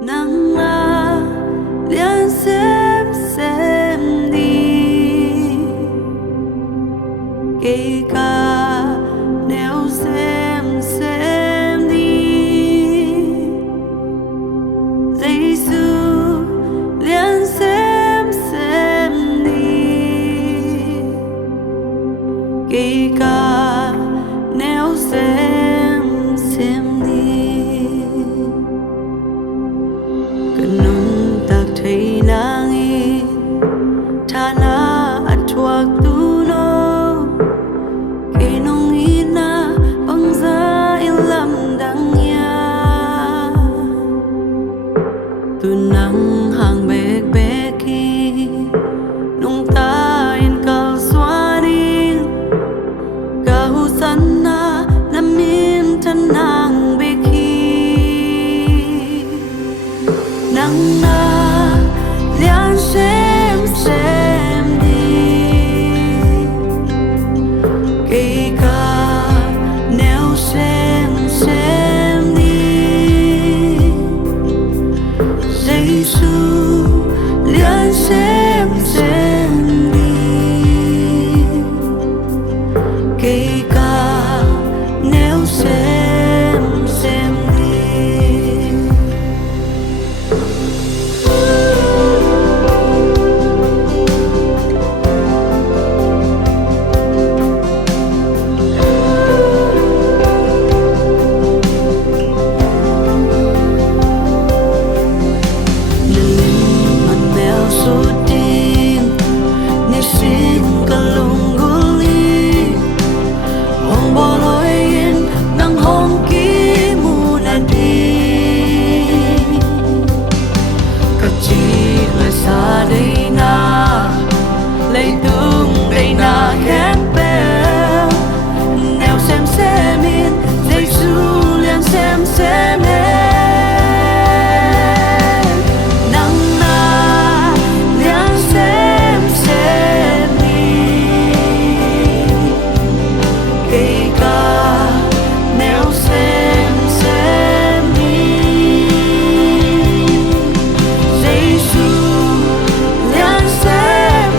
nắng la liền xem đi kể cả nếu xem đi Giêsu liền xem đi kể cả nếu xem đi kanung tak thei nangin thana athuak tuno kinong ina bangza ilam dangya tunang hang bek beki nung tain kal swanin kahusan na namin tanang beki nắng na liền xem đi kể cả nếu xem đi Giêsu liền xem đi kể cả nếu xem đi xem hết nắng na liền xem đi kể cả nếu xem đi Giêsu liền xem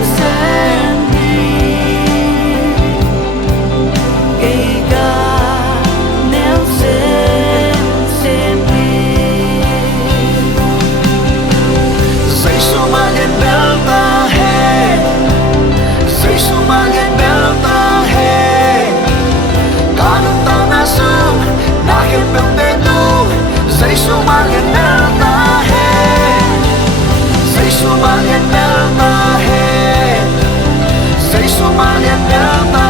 đi kể cả nếu Giêsu mang hết ta hết, Giêsu mang hết ta hết, Giêsu mang hết ta.